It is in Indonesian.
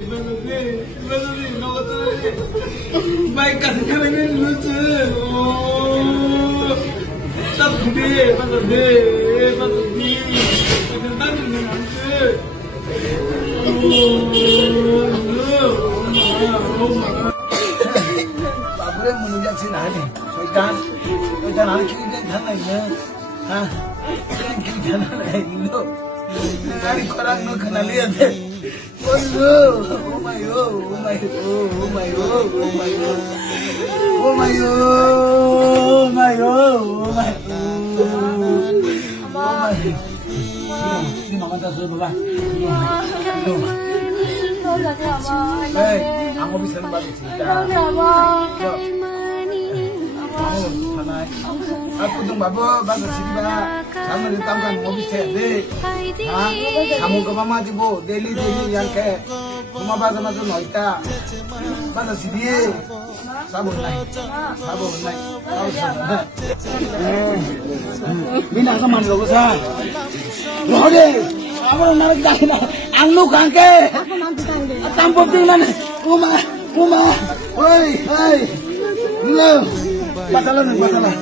이만원이 먹었더니 마이까지 가는 루즈 따뜻해 맞았네 나는 안돼 바보래 문을 잡지 나네 일단 안 키우는 하나 있네 키우는 하나 있노 나리 거랑 너 그날이야 Oh my Ini mama tak suruh bapak. Baik, aku bisa berbagi cerita. Aku tuh bapak bahasa sini bang. Kamu ditambahkan mobil cedek. Kamu ke mama tibo, daily yang ke. Mama bahasa macam noita. Bahasa sini. Sabun naik. Kau sana. Bina kaman lo besar. Lode, kamu narik dah na. Anu kangke. Tampuk tinggal. Kuma. Oi. Lo. Batalan. Mama.